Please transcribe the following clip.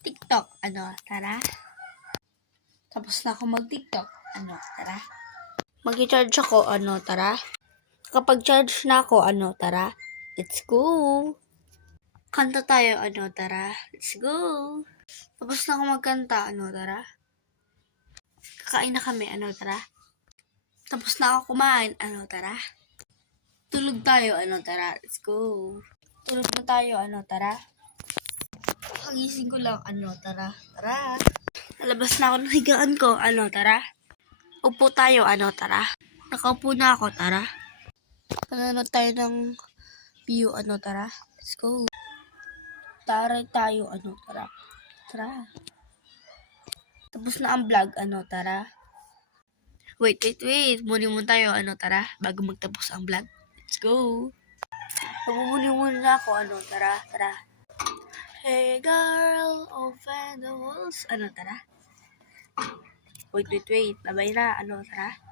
TikTok, tara. Tapos na ako mag-TikTok, tara. Mag-charge ako, tara. Kapag charge na ako, tara. Let's go. Kanta tayo, tara. Let's go. Tapos na ako magkanta, tara. Kakain na kami, tara. Tapos na ako kumain, tara. Tulog tayo, tara. Let's go. Tulog na tayo, tara. Pagising ko lang, tara. Tara. Nalabas na ako ng higaan ko, tara. Upo tayo, tara. Nakaupo na ako, tara. Manonood tayo ng view, tara. Let's go. Taray tayo, tara. Tara. Tapos na ang vlog, tara. Wait. Muni tayo, tara. Bago magtapos ang vlog. Let's go. Muni na ako, tara. Tara. Hey girl, open the walls. Tara. Wait. Babay na, tara.